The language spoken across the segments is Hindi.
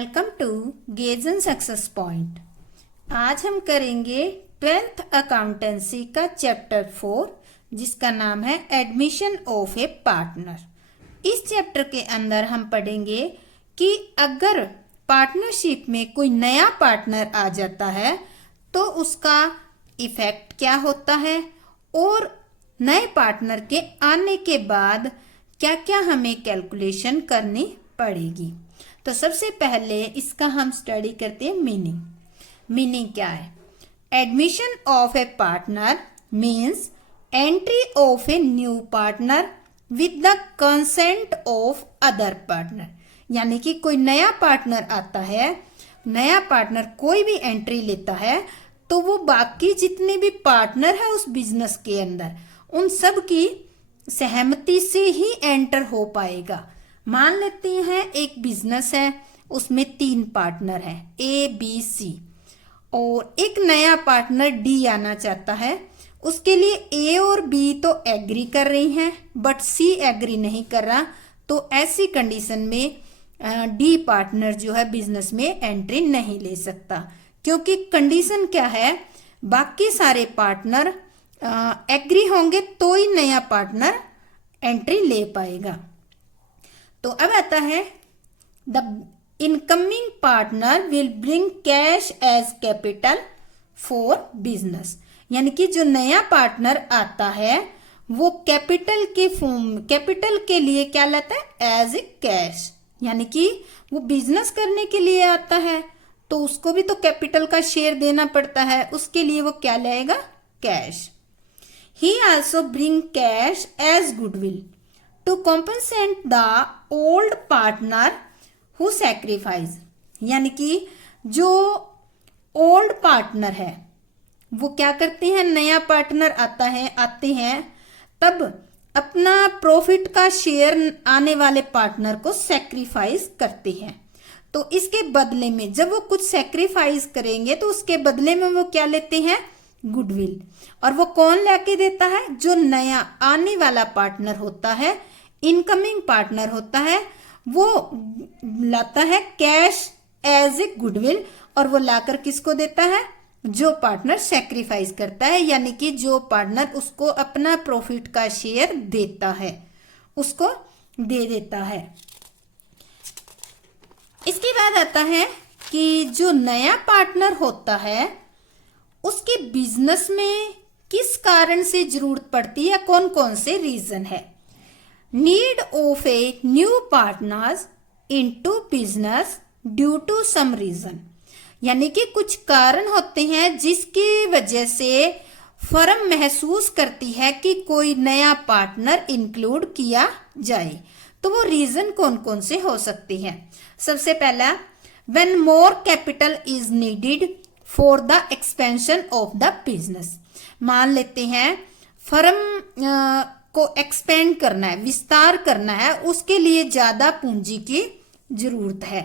वेलकम टू गेजन सक्सेस पॉइंट। आज हम करेंगे 12th अकाउंटेंसी का चैप्टर 4 जिसका नाम है एडमिशन ऑफ ए पार्टनर। इस चैप्टर के अंदर हम पढ़ेंगे कि अगर पार्टनरशिप में कोई नया पार्टनर आ जाता है तो उसका इफेक्ट क्या होता है और नए पार्टनर के आने के बाद क्या क्या हमें कैलकुलेशन करनी पड़ेगी। तो सबसे पहले इसका हम स्टडी करते हैं मीनिंग क्या है। Admission of A partner means entry of a new partner with the consent of other partner. यानी कि कोई नया पार्टनर आता है, नया पार्टनर कोई भी एंट्री लेता है तो वो बाकी जितने भी पार्टनर है उस बिजनेस के अंदर उन सब की सहमति से ही एंटर हो पाएगा। मान लेते हैं एक बिजनेस है, उसमें 3 पार्टनर हैं ए बी सी और एक नया पार्टनर डी आना चाहता है। उसके लिए ए और बी तो एग्री कर रही हैं बट सी एग्री नहीं कर रहा, तो ऐसी कंडीशन में डी पार्टनर जो है बिजनेस में एंट्री नहीं ले सकता, क्योंकि कंडीशन क्या है, बाकी सारे पार्टनर एग्री होंगे तो ही नया पार्टनर एंट्री ले पाएगा। तो अब आता है the incoming partner will bring cash as capital for business. यानी कि जो नया पार्टनर आता है वो कैपिटल के लिए क्या लाता है, एज ए कैश। यानी कि वो बिजनेस करने के लिए आता है तो उसको भी तो कैपिटल का शेयर देना पड़ता है, उसके लिए वो क्या लाएगा, cash. He also bring cash as goodwill to compensate the old partner who sacrifice। यानी कि जो ओल्ड पार्टनर है वो क्या करते हैं, नया पार्टनर आते हैं तब अपना प्रॉफिट का शेयर आने वाले पार्टनर को सेक्रीफाइस करते हैं। तो इसके बदले में जब वो कुछ सेक्रीफाइस करेंगे तो उसके बदले में वो क्या लेते हैं, गुडविल। और वो कौन लेके देता है, जो नया आने वाला पार्टनर होता है, इनकमिंग पार्टनर होता है, वो लाता है कैश एज ए गुडविल और वो लाकर किसको देता है, जो पार्टनर सेक्रीफाइस करता है। यानी कि जो पार्टनर उसको अपना प्रॉफिट का शेयर देता है उसको दे देता है। इसके बाद आता है कि जो नया पार्टनर होता है उसके बिजनेस में किस कारण से जरूरत पड़ती है, कौन कौन से रीजन है। Need of a new partners into business due to some reason. यानी कि कुछ कारण होते हैं जिसकी वजह से फर्म महसूस करती है कि कोई नया पार्टनर इंक्लूड किया जाए। तो वो रीजन कौन कौन से हो सकते हैं। सबसे पहला, when more capital is needed for the expansion of the business. मान लेते हैं फर्म को एक्सपेंड करना है, विस्तार करना है, उसके लिए ज्यादा पूंजी की जरूरत है।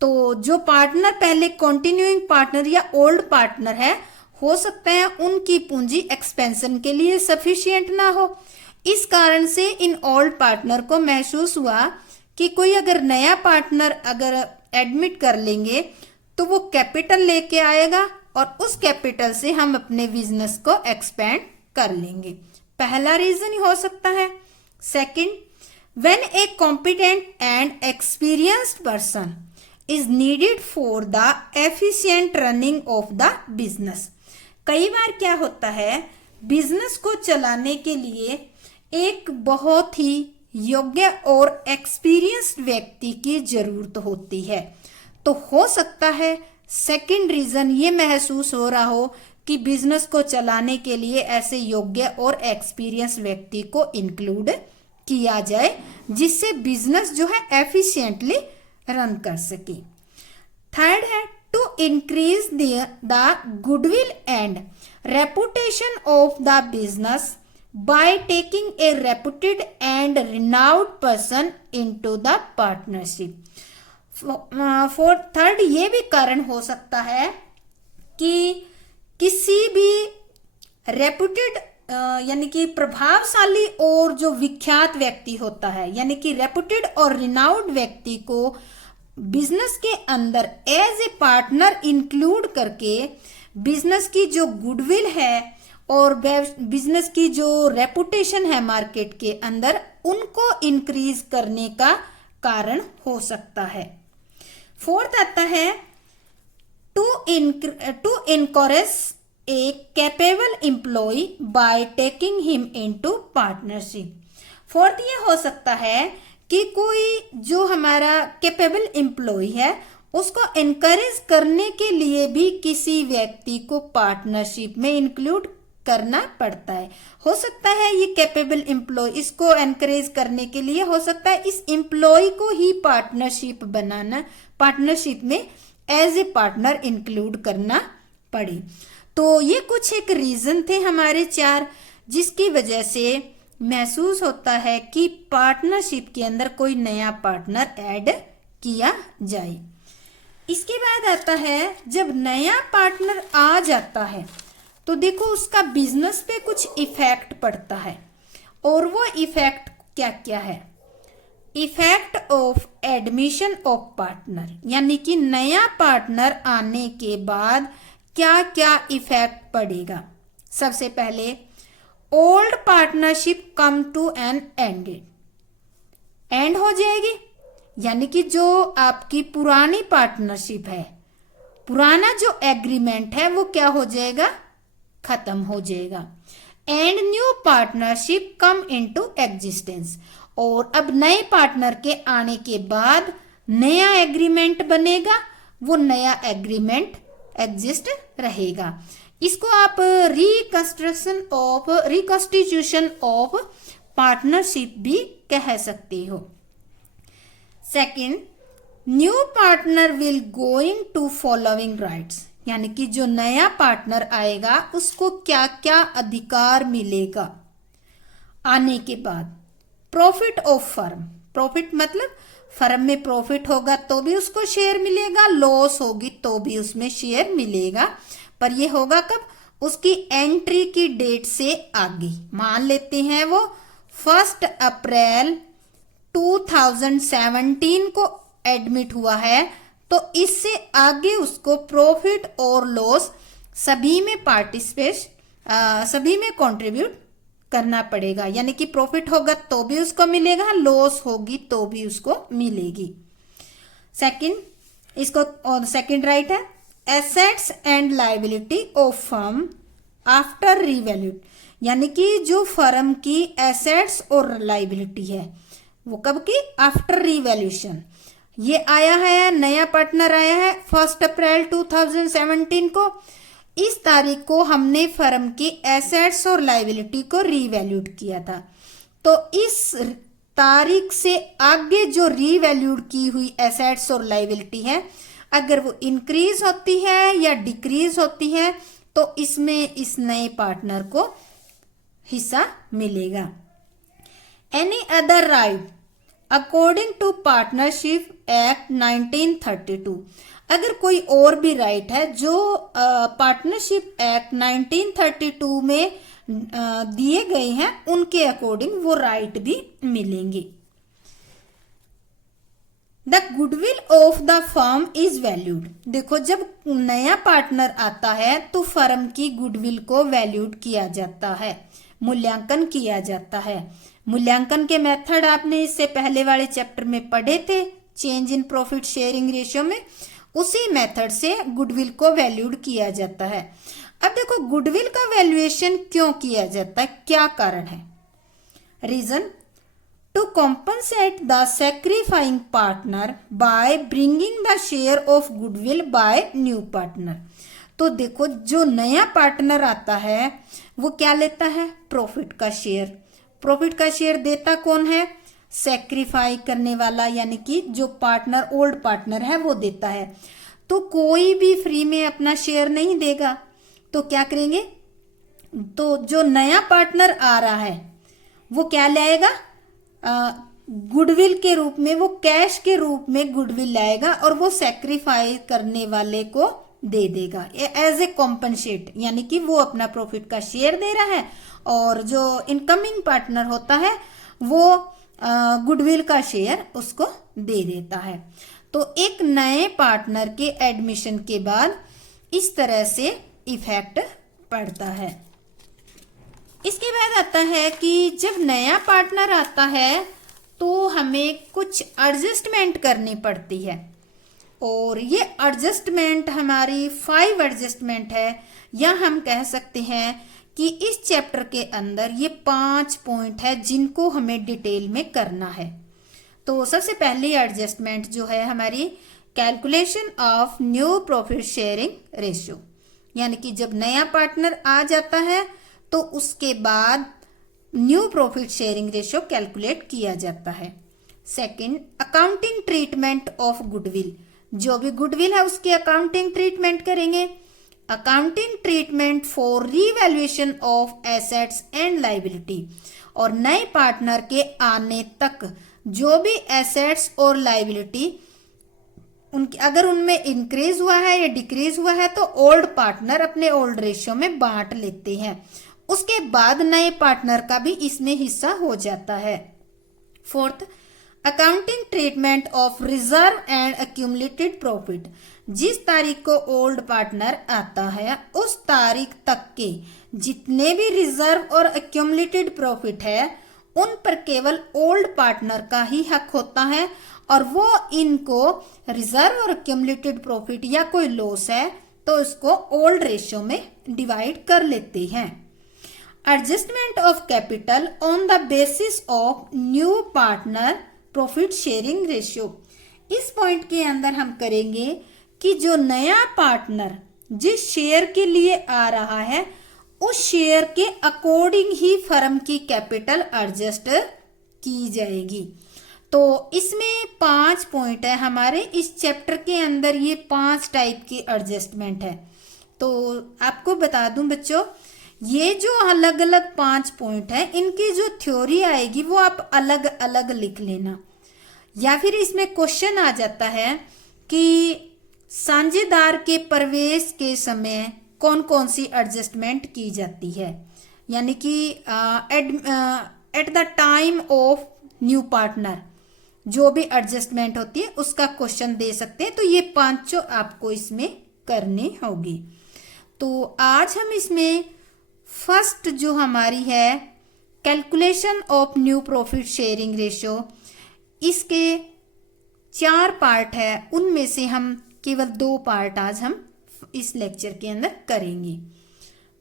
तो जो पार्टनर पहले कंटिन्यूइंग पार्टनर या ओल्ड पार्टनर है, हो सकता है उनकी पूंजी एक्सपेंशन के लिए सफिशिएंट ना हो। इस कारण से इन ओल्ड पार्टनर को महसूस हुआ कि कोई अगर नया पार्टनर अगर एडमिट कर लेंगे तो वो कैपिटल लेके आएगा और उस कैपिटल से हम अपने बिजनेस को एक्सपेंड कर लेंगे। पहला रीजन ही हो सकता है। Second, when a competent and experienced person is needed for the efficient running of the business. कई बार क्या होता है, बिजनेस को चलाने के लिए एक बहुत ही योग्य और एक्सपीरियंस्ड व्यक्ति की जरूरत होती है। तो हो सकता है सेकंड रीजन ये महसूस हो रहा हो कि बिजनेस को चलाने के लिए ऐसे योग्य और एक्सपीरियंस व्यक्ति को इंक्लूड किया जाए जिससे बिजनेस जो है एफिशिएंटली रन कर सके। थर्ड है to increase the goodwill and reputation of the business by taking a reputed and renowned person into the partnership. Third ये भी कारण हो सकता है कि किसी भी रेपुटेड यानी कि प्रभावशाली और जो विख्यात व्यक्ति होता है, यानी कि रेपुटेड और रिनाउड व्यक्ति को बिजनेस के अंदर एज ए पार्टनर इंक्लूड करके बिजनेस की जो गुडविल है और बिजनेस की जो रेपुटेशन है मार्केट के अंदर, उनको इंक्रीज करने का कारण हो सकता है। फोर्थ आता है to encourage a capable employ by taking him into partnership. Fourth ये हो सकता है कि कोई जो हमारा कैपेबल एम्प्लॉय है उसको एनकरेज करने के लिए भी किसी व्यक्ति को पार्टनरशिप में इंक्लूड करना पड़ता है। हो सकता है ये कैपेबल एम्प्लॉय, इसको एनकरेज करने के लिए हो सकता है इस एम्प्लॉय को ही पार्टनरशिप बनाना, पार्टनरशिप में एज ए पार्टनर इंक्लूड करना पड़े। तो ये कुछ एक रीजन थे हमारे 4, जिसकी वजह से महसूस होता है कि पार्टनरशिप के अंदर कोई नया पार्टनर ऐड किया जाए। इसके बाद आता है जब नया पार्टनर आ जाता है तो देखो उसका बिजनेस पे कुछ इफेक्ट पड़ता है, और वो इफेक्ट क्या क्या है। Effect of admission of partner, यानी कि नया पार्टनर आने के बाद क्या क्या इफेक्ट पड़ेगा। सबसे पहले old partnership come to an end हो जाएगी, यानी कि जो आपकी पुरानी पार्टनरशिप है, पुराना जो एग्रीमेंट है वो क्या हो जाएगा, खत्म हो जाएगा। And new partnership come into existence, और अब नए पार्टनर के आने के बाद नया एग्रीमेंट बनेगा, वो नया एग्रीमेंट एग्जिस्ट रहेगा। इसको आप रिकंस्टिट्यूशन ऑफ पार्टनरशिप भी कह सकते हो। Second, new partner will going to following rights, यानी कि जो नया पार्टनर आएगा उसको क्या क्या अधिकार मिलेगा आने के बाद। प्रॉफिट ऑफ फर्म, प्रॉफिट मतलब फर्म में प्रॉफिट होगा तो भी उसको शेयर मिलेगा, लॉस होगी तो भी उसमें शेयर मिलेगा, पर ये होगा कब, उसकी एंट्री की डेट से आगे। मान लेते हैं वो 1 अप्रैल 2017 को एडमिट हुआ है, तो इससे आगे उसको प्रॉफिट और लॉस सभी में सभी में कंट्रीब्यूट करना पड़ेगा, यानी कि प्रॉफिट होगा तो भी उसको मिलेगा, लॉस होगी तो भी उसको मिलेगी। सेकंड राइट है assets and liability of firm after revalued, यानी कि जो फर्म की एसेट्स और लायबिलिटी है वो कब की, आफ्टर रिवैल्यूशन। ये आया है, नया पार्टनर आया है 1 अप्रैल 2017 को, इस तारीख को हमने फर्म की एसेट्स और लायबिलिटी को रीवैल्यूड किया था। तो इस तारीख से आगे जो रीवैल्यूड की हुई एसेट्स और लायबिलिटी है, अगर वो इंक्रीज होती है या डिक्रीज होती है तो इसमें इस नए पार्टनर को हिस्सा मिलेगा। Any other right according to partnership act 1932, अगर कोई और भी राइट है जो पार्टनरशिप एक्ट 1932 में दिए गए हैं उनके अकॉर्डिंग वो राइट भी मिलेंगे। The goodwill of the firm is valued, देखो जब नया पार्टनर आता है तो फर्म की गुडविल को वैल्यूड किया जाता है, मूल्यांकन किया जाता है। मूल्यांकन के मेथड आपने इससे पहले वाले चैप्टर में पढ़े थे, change in profit sharing ratio में, उसी मेथड से गुडविल को वैल्यूड किया जाता है। अब देखो गुडविल का वैल्यूएशन क्यों किया जाता है, क्या कारण है। Reason, to compensate the sacrificing partner by bringing the share of goodwill by new partner. तो देखो जो नया पार्टनर आता है वो क्या लेता है, प्रॉफिट का शेयर। प्रॉफिट का शेयर देता कौन है, सैक्रिफाई करने वाला, यानी कि जो पार्टनर ओल्ड पार्टनर है वो देता है। तो कोई भी फ्री में अपना शेयर नहीं देगा, तो क्या करेंगे, तो जो नया पार्टनर आ रहा है वो क्या लाएगा, गुडविल के रूप में, वो कैश के रूप में गुडविल लाएगा और वो सैक्रिफाई करने वाले को दे देगा एज ए कॉम्पनसेट, यानी कि वो अपना प्रॉफिट का शेयर दे रहा है और जो इनकमिंग पार्टनर होता है वो गुडविल का शेयर उसको दे देता है। तो एक नए पार्टनर के एडमिशन के बाद इस तरह से इफेक्ट पड़ता है। इसके बाद आता है कि जब नया पार्टनर आता है तो हमें कुछ एडजस्टमेंट करनी पड़ती है, और ये एडजस्टमेंट हमारी 5 एडजस्टमेंट है, या हम कह सकते हैं कि इस चैप्टर के अंदर ये 5 पॉइंट है जिनको हमें डिटेल में करना है। तो सबसे पहली एडजस्टमेंट जो है हमारी calculation of new profit sharing ratio, यानी कि जब नया पार्टनर आ जाता है तो उसके बाद new profit sharing ratio calculate किया जाता है। Second, accounting treatment of goodwill, जो भी गुडविल है उसकी अकाउंटिंग ट्रीटमेंट करेंगे। Accounting treatment for revaluation of assets and liability, और नए पार्टनर के आने तक जो भी एसेट्स और लायबिलिटी उनकी अगर उनमें इंक्रीज हुआ है या डिक्रीज हुआ है तो ओल्ड पार्टनर अपने ओल्ड रेशियो में बांट लेते हैं, उसके बाद नए पार्टनर का भी इसमें हिस्सा हो जाता है। Fourth, accounting treatment of reserve and accumulated profit, जिस तारीख को ओल्ड पार्टनर आता है उस तारीख तक के जितने भी रिजर्व और एक्यूमुलेटेड प्रॉफिट है उन पर केवल ओल्ड पार्टनर का ही हक होता है, और वो इनको रिजर्व और एक्यूमुलेटेड प्रॉफिट या कोई लॉस है तो इसको ओल्ड रेशियो में डिवाइड कर लेते हैं। Adjustment of capital on the basis of new partner profit sharing ratio, इस पॉइंट के अंदर हम करेंगे कि जो नया पार्टनर जिस शेयर के लिए आ रहा है उस शेयर के अकॉर्डिंग ही फर्म की कैपिटल एडजस्ट की जाएगी। तो इसमें 5 पॉइंट है हमारे इस चैप्टर के अंदर, ये 5 टाइप की एडजस्टमेंट है। तो आपको बता दूं बच्चों, ये जो अलग अलग 5 पॉइंट है इनकी जो थ्योरी आएगी वो आप अलग अलग लिख लेना, या फिर इसमें क्वेश्चन आ जाता है कि साझेदार के प्रवेश के समय कौन कौन सी एडजस्टमेंट की जाती है, यानी कि at the time of new partner जो भी एडजस्टमेंट होती है उसका क्वेश्चन दे सकते हैं। तो ये 5 आपको इसमें करनी होगी। तो आज हम इसमें फर्स्ट जो हमारी है calculation of new profit sharing ratio, इसके 4 पार्ट है, उनमें से हम केवल 2 पार्ट आज हम इस लेक्चर के अंदर करेंगे।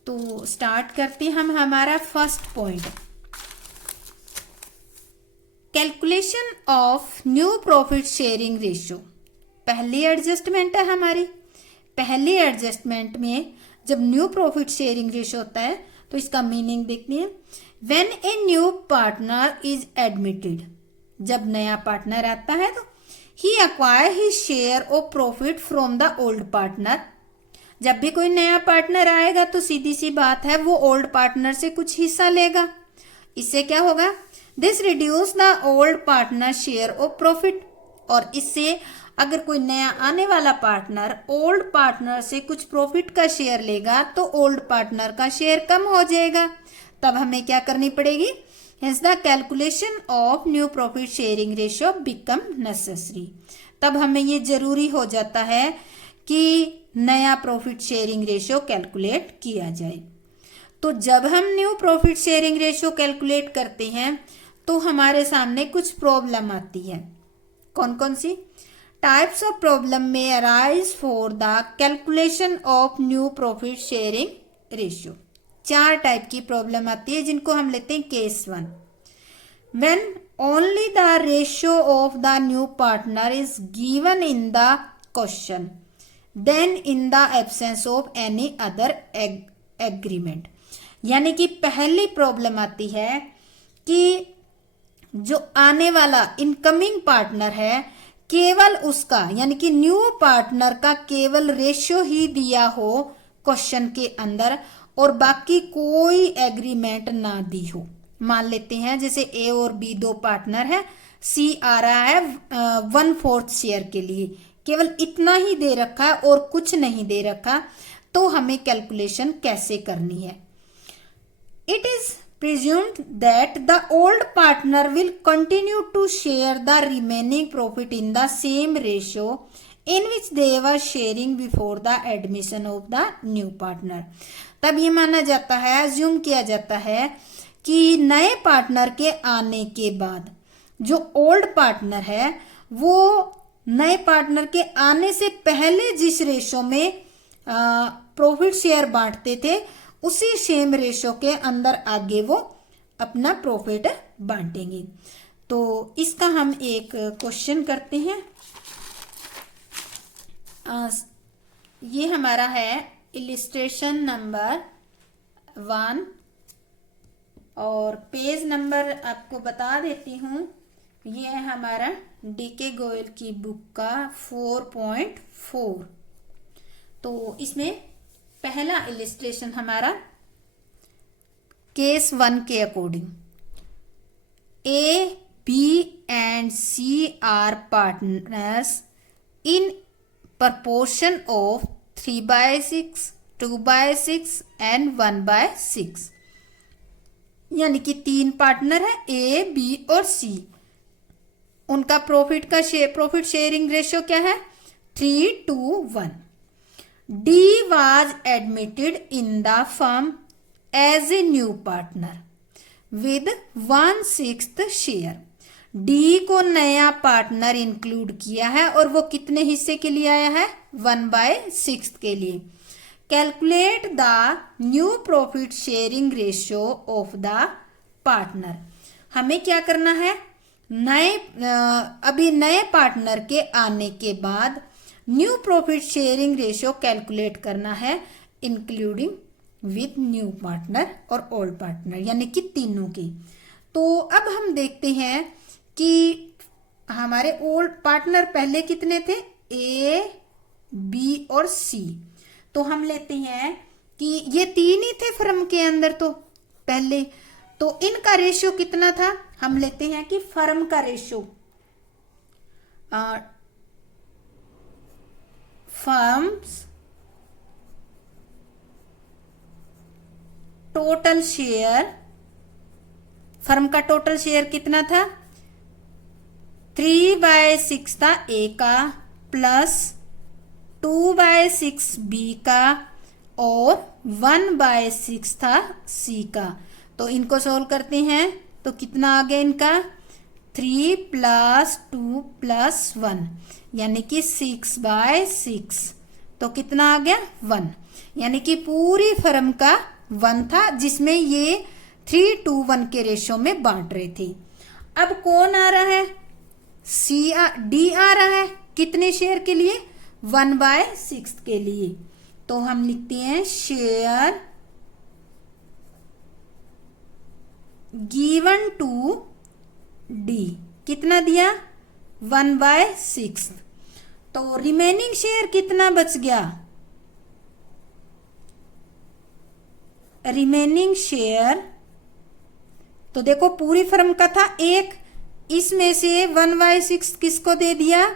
तो स्टार्ट करते हैं हम हमारा first point, calculation of new profit sharing ratio. पहली एडजस्टमेंट है हमारी। पहली एडजस्टमेंट में जब न्यू प्रॉफिट शेयरिंग रेशियो होता है तो इसका मीनिंग देखते हैं। When a new partner is admitted, जब नया पार्टनर आता है तो he acquire his share of profit from the old partner. जब भी कोई नया पार्टनर आएगा तो सीधी सी बात है वो ओल्ड पार्टनर से कुछ हिस्सा लेगा। इससे क्या होगा, this reduce the old partner share of profit, और इससे अगर कोई नया आने वाला पार्टनर ओल्ड पार्टनर से कुछ प्रॉफिट का शेयर लेगा तो ओल्ड पार्टनर का शेयर कम हो जाएगा। तब हमें क्या करनी पड़ेगी, hence the calculation of new profit sharing ratio become necessary। तब हमें ये जरूरी हो जाता है कि नया प्रॉफिट शेयरिंग रेशियो कैलकुलेट किया जाए। तो जब हम new profit sharing ratio calculate करते हैं तो हमारे सामने कुछ प्रॉब्लम आती है। कौन कौन सी? टाइप्स ऑफ प्रॉब्लम में arise for the calculation of new profit sharing ratio. 4 type की प्रॉब्लम आती है जिनको हम लेते हैं case 1। When only the ratio of the new partner is given in the question, then in the absence of any other agreement। यानी कि पहली प्रॉब्लम आती है कि जो आने वाला इनकमिंग पार्टनर है केवल उसका, यानी कि न्यू पार्टनर का केवल रेशियो ही दिया हो क्वेश्चन के अंदर और बाकी कोई एग्रीमेंट ना दी हो। मान लेते हैं जैसे ए और बी 2 पार्टनर है, सी आ रहा है 1/4 शेयर के लिए, केवल इतना ही दे रखा है और कुछ नहीं दे रखा, तो हमें कैलकुलेशन कैसे करनी है। It is presumed that the old partner will continue to share the remaining profit in the same ratio in which they were sharing before the admission of the new partner। तब ये माना जाता है, अज्यूम किया जाता है कि नए पार्टनर के आने के बाद जो ओल्ड पार्टनर है वो नए पार्टनर के आने से पहले जिस रेशो में प्रॉफिट शेयर बांटते थे उसी सेम रेशो के अंदर आगे वो अपना प्रॉफिट बांटेंगे। तो इसका हम एक क्वेश्चन करते हैं। ये हमारा है इलिस्ट्रेशन नंबर 1 और पेज नंबर आपको बता देती हूँ। ये है हमारा डीके गोयल की बुक का 4.4। तो इसमें पहला इलिस्ट्रेशन हमारा केस 1 के according, A B and C are partners in proportion of 3/6, 2/6 and 1/6। यानी कि 3 पार्टनर है ए बी और सी। उनका प्रॉफिट शेयरिंग रेशियो क्या है? 3:1। D was admitted in the firm as a new partner with 1/6 share। D को नया पार्टनर इंक्लूड किया है और वो कितने हिस्से के लिए आया है? 1/6 के लिए। Calculate the new profit sharing ratio of the partner. हमें क्या करना है? अभी नए पार्टनर के आने के बाद new profit sharing ratio calculate करना है, इंक्लूडिंग विद न्यू पार्टनर और ओल्ड पार्टनर, यानी कि तीनों की। तो अब हम देखते हैं कि हमारे ओल्ड पार्टनर पहले कितने थे? ए बी और सी। तो हम लेते हैं कि ये 3 ही थे फर्म के अंदर तो पहले, तो इनका रेशियो कितना था? हम लेते हैं कि फर्म का ratio, firms total share, firm का टोटल शेयर कितना था? 3/6 था ए का प्लस 2/6 बी का और 1/6 था सी का। तो इनको सोल्व करते हैं तो कितना आ गया इनका? 3 + 2 + 1 यानी कि 6/6। तो कितना आ गया? 1। यानी कि पूरी फर्म का 1 था जिसमें ये 3:1 के रेशो में बांट रहे थे। अब कौन आ रहा है? डी आ रहा है कितने शेयर के लिए? 1/6 के लिए। तो हम लिखते हैं शेयर गिवन टू डी। कितना दिया? 1/6। तो रिमेनिंग शेयर कितना बच गया? रिमेनिंग शेयर तो देखो पूरी फर्म का था 1, इसमें से 1/6 किसको दे दिया?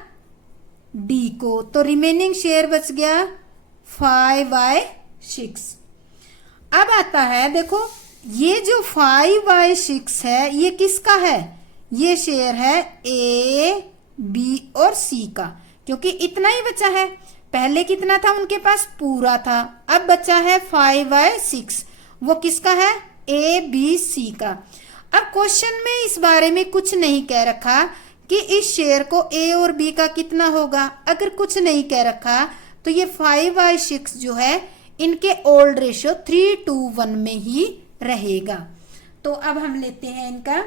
डी को। तो रिमेनिंग शेयर बच गया 5/6। अब आता है देखो ये जो 5/6 है ये किसका है? ये शेयर है ए बी और सी का, क्योंकि इतना ही बचा है। पहले कितना था उनके पास? पूरा था। अब बचा है 5/6, वो किसका है? ए बी सी का। अब क्वेश्चन में इस बारे में कुछ नहीं कह रखा कि इस शेयर को ए और बी का कितना होगा। अगर कुछ नहीं कह रखा तो ये 5/6 जो है इनके ओल्ड रेशियो 3:1 में ही रहेगा। तो अब हम लेते हैं इनका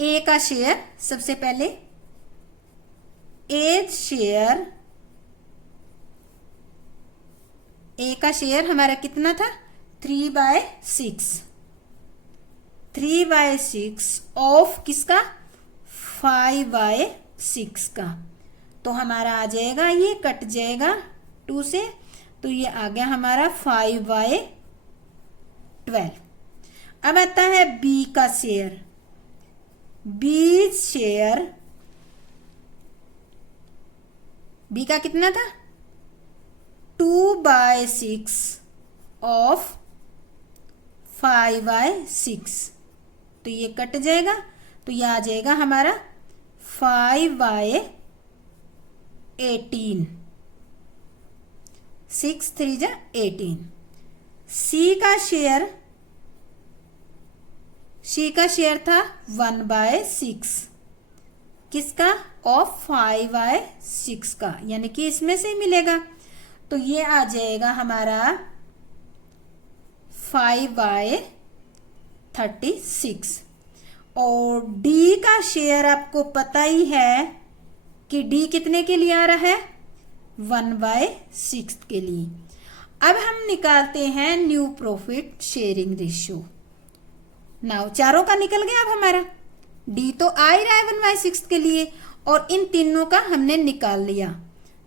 ए का शेयर। सबसे पहले एज शेयर, ए का शेयर हमारा कितना था? 3/6। 3/6 ऑफ किसका? 5/6 का। तो हमारा आ जाएगा, ये कट जाएगा 2 से, तो ये आ गया हमारा 5/12। अब आता है बी का शेयर। बी शेयर, बी का कितना था? 2/6 ऑफ 5/6, तो ये कट जाएगा, तो ये आ जाएगा हमारा 5/18, 6 3 जा 18। सी का शेयर था 1/6, किसका? ऑफ 5/6 का, यानी कि इसमें से ही मिलेगा, तो ये आ जाएगा हमारा 5/36। और डी का शेयर आपको पता ही है कि डी कितने के लिए आ रहा है? 1/6 के लिए। अब हम निकालते हैं new profit sharing ratio. Now चारों का निकल गया। अब हमारा डी तो आ ही रहा है 1/6 के लिए, और इन तीनों का हमने निकाल लिया।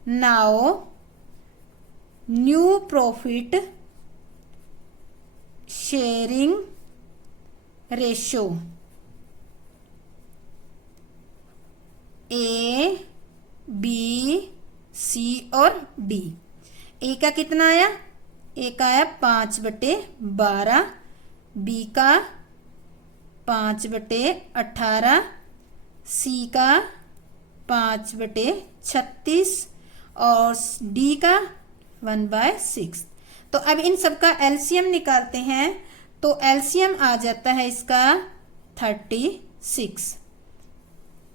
Now new profit sharing ratio A, B, C और डी। ए का कितना आया? ए का आया 5/12, बी का 5/18, सी का 5/36 और डी का 1/6। तो अब इन सबका एलसीएम निकालते हैं, तो एलसीएम आ जाता है इसका 36।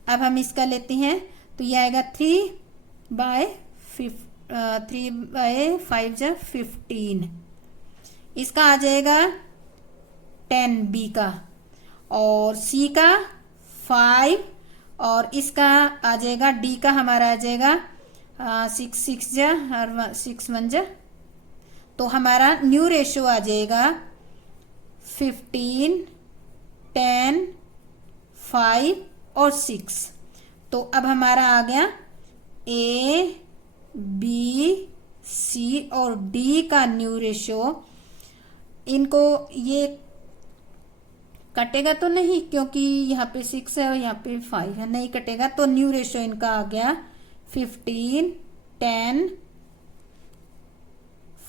अब हम इसका लेते हैं, तो ये आएगा 3/5 जा 15। इसका आ जाएगा 10 बी का, और सी का 5, और इसका आ जाएगा डी का हमारा आ जाएगा 6 6 जा और 6 1 जा, तो हमारा न्यू रेशियो आ जाएगा 15 10 5 और 6। तो अब हमारा आ गया ए, बी, सी और डी का न्यू रेशियो। इनको ये कटेगा तो नहीं, क्योंकि यहाँ पे 6 है और यहाँ पे 5 है, नहीं कटेगा, तो न्यू रेशियो इनका आ गया 15 10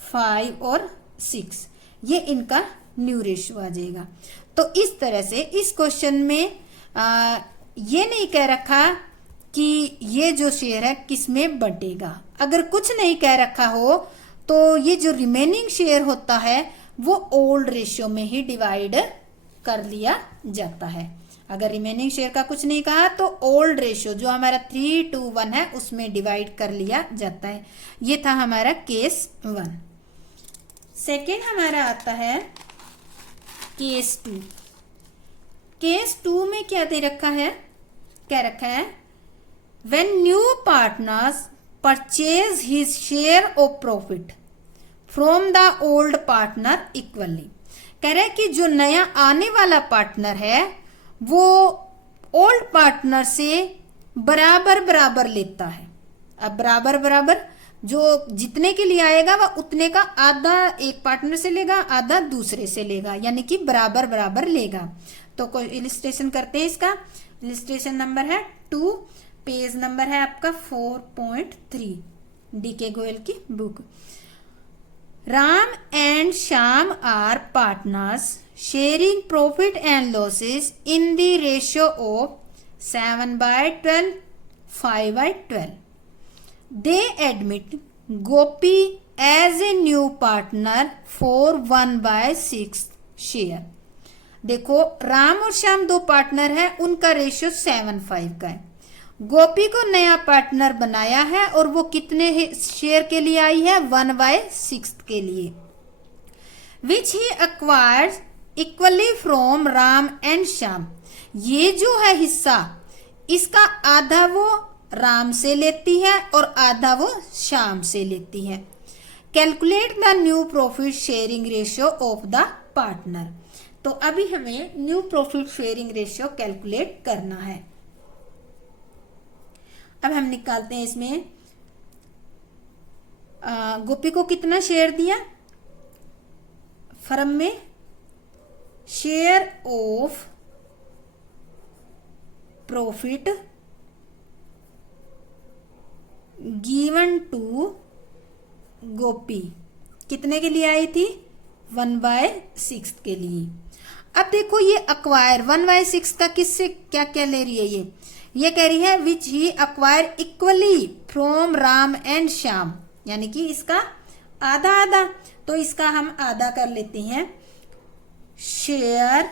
5 और 6। ये इनका न्यू रेशियो आ जाएगा। तो इस तरह से इस क्वेश्चन में ये नहीं कह रखा कि ये जो शेयर है किसमें बटेगा। अगर कुछ नहीं कह रखा हो तो ये जो रिमेनिंग शेयर होता है वो ओल्ड रेशियो में ही डिवाइड कर लिया जाता है। अगर रिमेनिंग शेयर का कुछ नहीं कहा तो ओल्ड रेशियो जो हमारा 3:1 है उसमें डिवाइड कर लिया जाता है। ये था हमारा केस 1। सेकेंड हमारा आता है केस 2। केस 2 में क्या दे रखा है? क्या रखा है? When new partners purchase his share of profit from the old partner equally। कह रहा है कि जो नया आने वाला पार्टनर है वो ओल्ड पार्टनर से बराबर बराबर लेता है। अब बराबर बराबर जो जितने के लिए आएगा वह उतने का आधा एक पार्टनर से लेगा, आधा दूसरे से लेगा, यानी कि बराबर बराबर लेगा। तो कोई इलिस्ट्रेशन करते हैं। इसका इलिस्ट्रेशन नंबर है 2, पेज नंबर है आपका 4.3 डीके गोयल की book. Ram and Shyam are partners sharing profit and losses in the ratio of 7/12 5/12। They admit Gopi as a new partner for 1/6 share. देखो राम और श्याम दो पार्टनर हैं, उनका रेशियो 7/5 का है। गोपी को नया पार्टनर बनाया है और वो कितने शेयर के लिए आई है? 1/6 के लिए। Which he acquires equally from Ram and Shyam. ये जो है हिस्सा इसका आधा वो राम से लेती है और आधा वो श्याम से लेती है। Calculate the new profit sharing ratio of the partner. तो अभी हमें new profit sharing ratio calculate करना है। अब हम निकालते हैं इसमें गोपी को कितना शेयर दिया फर्म में? Share of profit given to Gopi कितने के लिए आई थी? 1/6 के लिए। अब देखो ये अक्वायर 1/6 का किससे क्या क्या ले रही है, ये कह रही है which he acquire equally from Ram and Shyam, यानी कि इसका आधा आधा। तो इसका हम आधा कर लेते हैं, share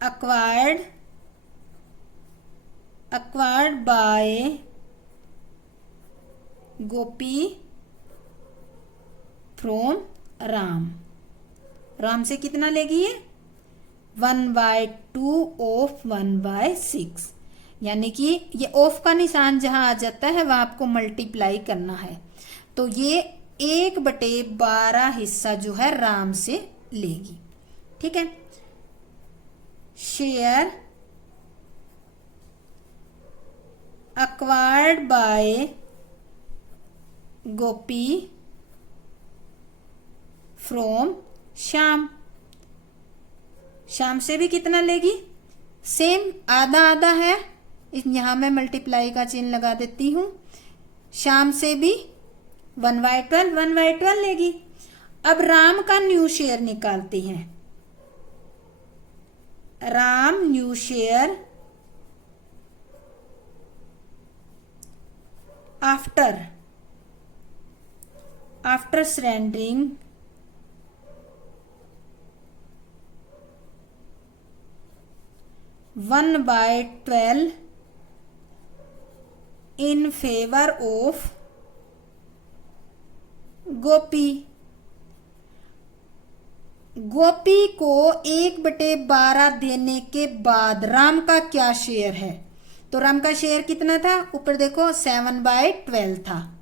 acquired by Gopi from Ram से कितना लेगी ये 1/2 ऑफ 1/6, यानी कि ये ऑफ का निशान जहां आ जाता है वहां आपको मल्टीप्लाई करना है। तो ये 1/12 हिस्सा जो है राम से लेगी। ठीक है, share acquired by Gopi from Shyam, Shyam से भी कितना लेगी, सेम आधा आधा है, यहां मैं मल्टीप्लाई का चिन्ह लगा देती हूं। श्याम से भी 1/12 लेगी। अब राम का न्यू शेयर निकालते हैं, Ram new share after surrendering 1/12 in favour of Gopi. Gopi को 1/12 देने के बाद राम का क्या शेयर है, तो राम का शेयर कितना था, ऊपर देखो 7/12 था।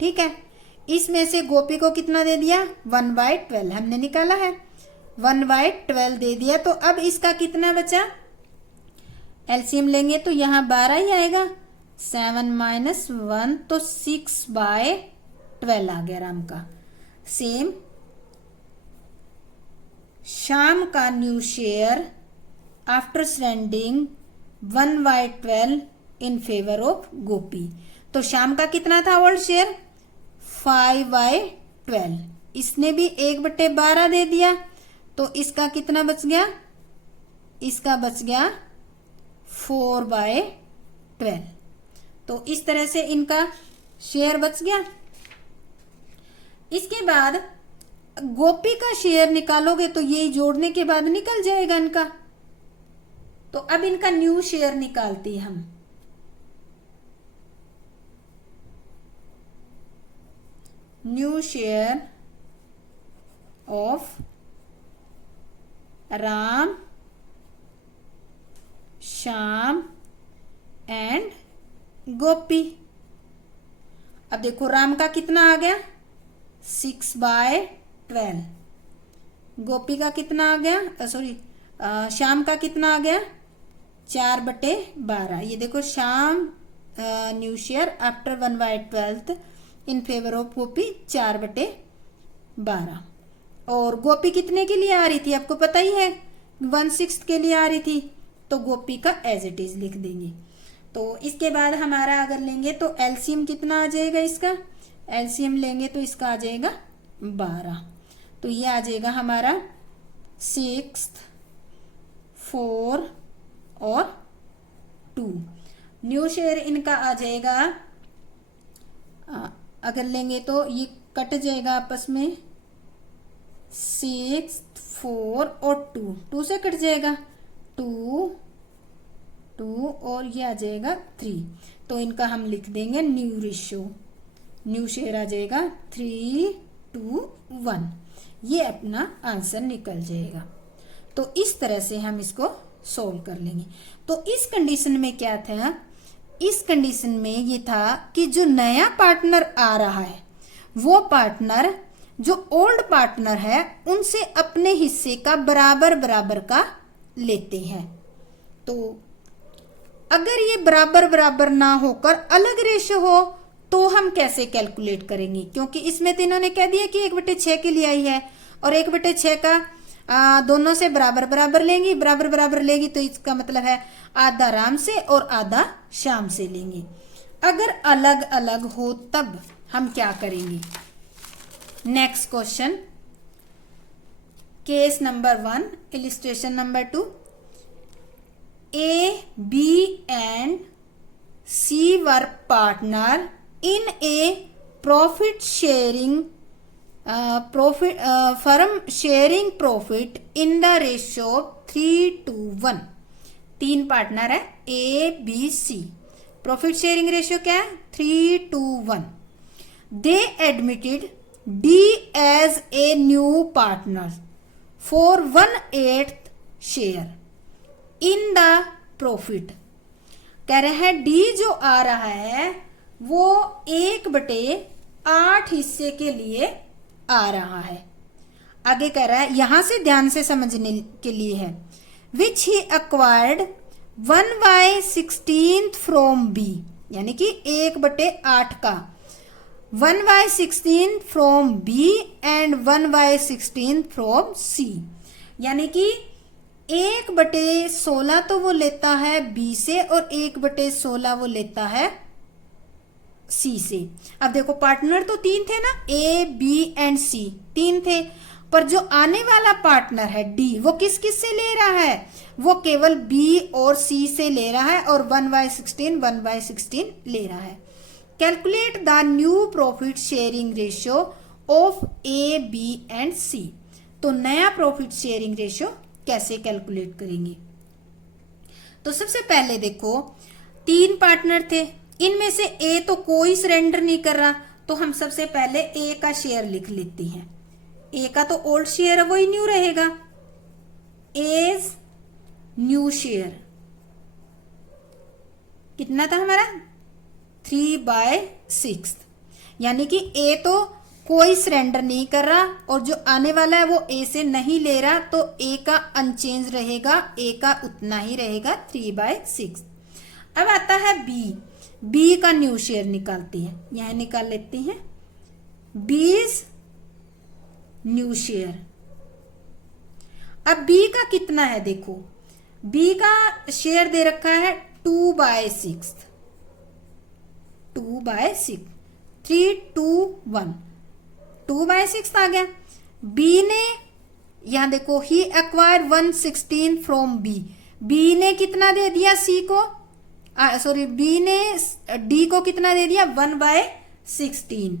ठीक है, इसमें से गोपी को कितना दे दिया 1/12 हमने निकाला है, 1/12 दे दिया। तो अब इसका कितना बचा, एलसीएम लेंगे तो यहाँ 12 ही आएगा, 7 - 1 तो 6/12 आ गया राम का। सेम श्याम का new share after surrendering 1/12 in favour of Gopi. तो श्याम का कितना था ओल्ड शेयर 5/12, इसने भी 1/12 दे दिया, तो इसका कितना बच गया, इसका बच गया 4/12। तो इस तरह से इनका शेयर बच गया। इसके बाद गोपी का शेयर निकालोगे तो ये जोड़ने के बाद निकल जाएगा इनका। तो अब इनका न्यू शेयर निकालते हैं हम, new share of Ram Shyam and Gopi. अब देखो राम का कितना आ गया 6/12, गोपी का कितना आ गया, सॉरी श्याम का कितना आ गया 4/12। ये देखो Shyam new share after 1/12 in favour of Gopi 4/12। और गोपी कितने के लिए आ रही थी आपको पता ही है, 1/6 के लिए आ रही थी, तो गोपी का एज इट इज लिख देंगे। तो इसके बाद हमारा अगर लेंगे तो एलसीएम कितना आ जाएगा, इसका एलसीएम लेंगे तो इसका आ जाएगा 12। तो ये आ जाएगा हमारा 6, 4 और 2। न्यू शेयर इनका आ जाएगा, अगर लेंगे तो ये कट जाएगा आपस में, 6, 4 और 2 से कट जाएगा 2 और ये आ जाएगा 3। तो इनका हम लिख देंगे न्यू रेशियो, न्यू शेयर आ जाएगा 3:1। ये अपना आंसर निकल जाएगा। तो इस तरह से हम इसको सोल्व कर लेंगे। तो इस कंडीशन में क्या था, इस कंडीशन में ये था कि जो नया पार्टनर आ रहा है वो पार्टनर जो ओल्ड पार्टनर है उनसे अपने हिस्से का बराबर बराबर का लेते हैं। तो अगर ये बराबर बराबर ना होकर अलग रेशो हो तो हम कैसे कैलकुलेट करेंगे, क्योंकि इसमें तो इन्होंने कह दिया कि 1/6 के लिए आई है और 1/6 का दोनों से बराबर बराबर लेंगी, बराबर बराबर लेगी तो इसका मतलब है आधा राम से और आधा श्याम से लेंगे। अगर अलग अलग हो तब हम क्या करेंगे। Next question, case number 1, illustration number 2, A, B and C were partner in a profit sharing firm sharing profit in the ratio 3:1। 3 partner है A, B, C। Profit sharing ratio क्या है 3:1। They admitted D as a new partner for 1/8 share in the profit. कह रहे हैं डी जो आ रहा है वो 1/8 हिस्से के लिए आ रहा है। आगे कह रहा है, यहां से ध्यान से समझने के लिए है, which he acquired 1/16 from B, यानी कि 1/8 का 1/16 फ्रॉम बी एंड 1/16 फ्रॉम सी, यानी कि 1/16 तो वो लेता है बी से और 1/16 वो लेता है सी से। अब देखो पार्टनर तो 3 थे ना, ए बी एंड सी 3 थे, पर जो आने वाला पार्टनर है डी वो किस किस से ले रहा है, वो केवल बी और सी से ले रहा है और 1/16 ले रहा है। Calculate the new profit sharing ratio of A B and C. तो नया प्रॉफिट शेयरिंग रेशियो कैसे कैलकुलेट करेंगे। तो सबसे पहले देखो 3 पार्टनर थे, इनमें से ए तो कोई सरेंडर नहीं कर रहा, तो हम सबसे पहले ए का शेयर लिख लेते हैं। ए का तो ओल्ड शेयर है वही न्यू रहेगा, एज न्यू शेयर कितना था हमारा 3/6, यानी कि ए तो कोई सरेंडर नहीं कर रहा और जो आने वाला है वो ए से नहीं ले रहा, तो ए का अनचेंज रहेगा, ए का उतना ही रहेगा 3/6। अब आता है बी का न्यू शेयर निकालते हैं, यहां निकाल लेते हैं बीज न्यू शेयर। अब बी का कितना है, देखो बी का शेयर दे रखा है 2/6, 3:1 2/6 आ गया। बी ने यहां देखो ही एक्वायर 1/16 फ्रॉम बी ने कितना दे दिया सी को, बी ने डी को कितना दे दिया 1/16,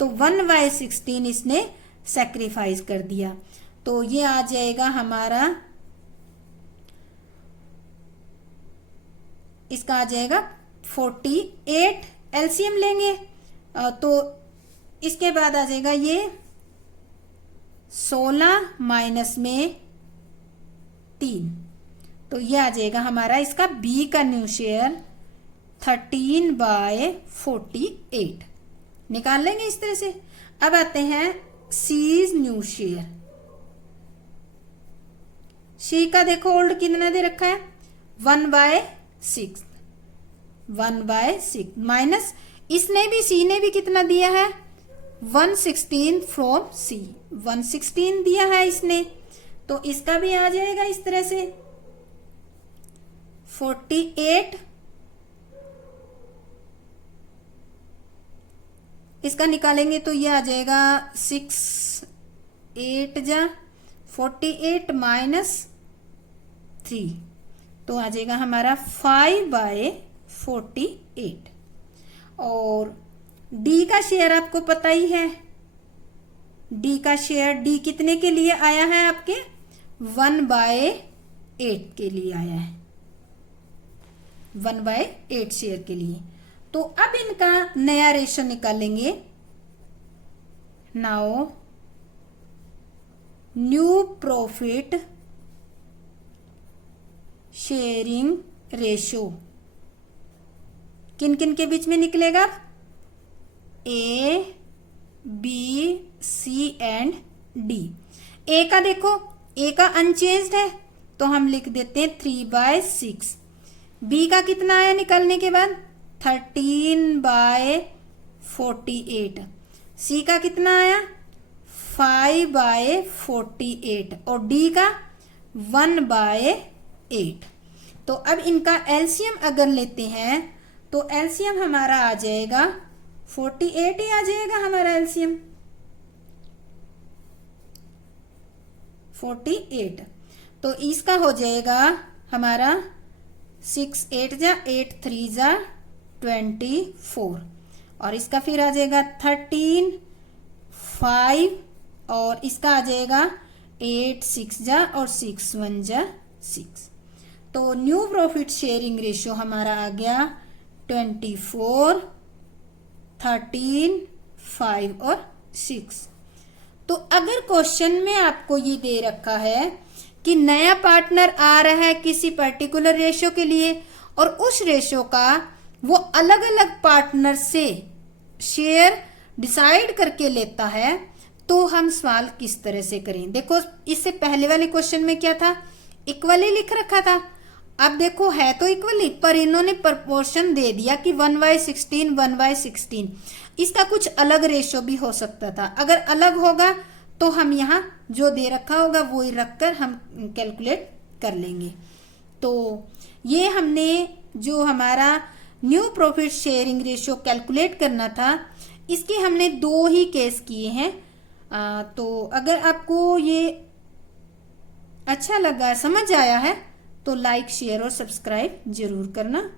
तो 1/16 इसने सैक्रिफाइस कर दिया। तो ये आ जाएगा हमारा, इसका आ जाएगा 48, एलसीएम लेंगे तो इसके बाद आ जाएगा ये 16 माइनस में 3, तो ये आ जाएगा हमारा इसका बी का न्यू शेयर 13/48 निकाल लेंगे इस तरह से। अब आते हैं सीज न्यू शेयर। सी का देखो ओल्ड कितना दे रखा है 1/6 माइनस इसने भी सी ने भी कितना दिया है 1/16 फ्रॉम सी, 1/16 दिया है इसने, तो इसका भी आ जाएगा इस तरह से 48, इसका निकालेंगे तो ये आ जाएगा 6 8 जा 48 माइनस 3, तो आ जाएगा हमारा 5/48। और डी का शेयर आपको पता ही है, डी का शेयर डी कितने के लिए आया है आपके 1/8 के लिए आया है, 1/8 शेयर के लिए। तो अब इनका नया रेशियो निकालेंगे। Now new profit sharing ratio किन किन के बीच में निकलेगा, A B C and D. A का देखो ए का अनचेंज्ड है तो हम लिख देते हैं 3/6। बी का कितना आया निकलने के बाद 13/48। सी का कितना आया 5/48 और डी का 1/8। तो अब इनका एलसीएम अगर लेते हैं तो एलसीएम हमारा आ जाएगा 48 ही आ जाएगा हमारा एलसीएम। 48 तो इसका हो जाएगा हमारा 6 8 जा 8 3 जा 24 और इसका फिर आ जाएगा 13 5 और इसका आ जाएगा 8 6 जा और 6 1 जा 6। तो न्यू प्रॉफिट शेयरिंग रेशियो हमारा आ गया 24 13 5 और 6। तो अगर क्वेश्चन में आपको ये दे रखा है कि नया पार्टनर आ रहा है किसी पर्टिकुलर रेशियो के लिए और उस रेशियो का वो अलग अलग पार्टनर से शेयर डिसाइड करके लेता है, तो हम सवाल किस तरह से करें। देखो इससे पहले वाले क्वेश्चन में क्या था, इक्वली लिख रखा था। अब देखो है तो इक्वली, पर इन्होंने प्रपोर्शन दे दिया कि 1/16 1/16। इसका कुछ अलग रेशियो भी हो सकता था। अगर अलग होगा तो हम यहाँ जो दे रखा होगा वो ही रखकर हम कैलकुलेट कर लेंगे। तो ये हमने जो हमारा new profit sharing ratio calculate करना था, इसके हमने 2 ही केस किए हैं। तो अगर आपको ये अच्छा लगा, समझ आया है, तो लाइक शेयर और सब्सक्राइब जरूर करना।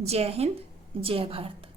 जय हिंद, जय भारत।